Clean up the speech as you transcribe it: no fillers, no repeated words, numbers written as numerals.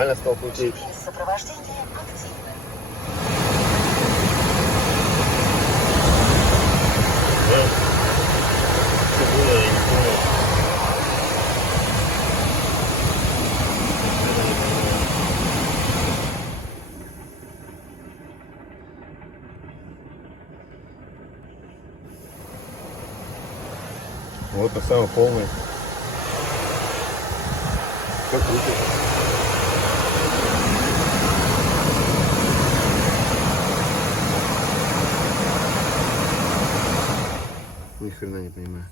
нормально стал крутить. Сопровождение активно. Да? Что было, я не понял. Вот на самый полный. Как крутит. Ни хрена не понимаю.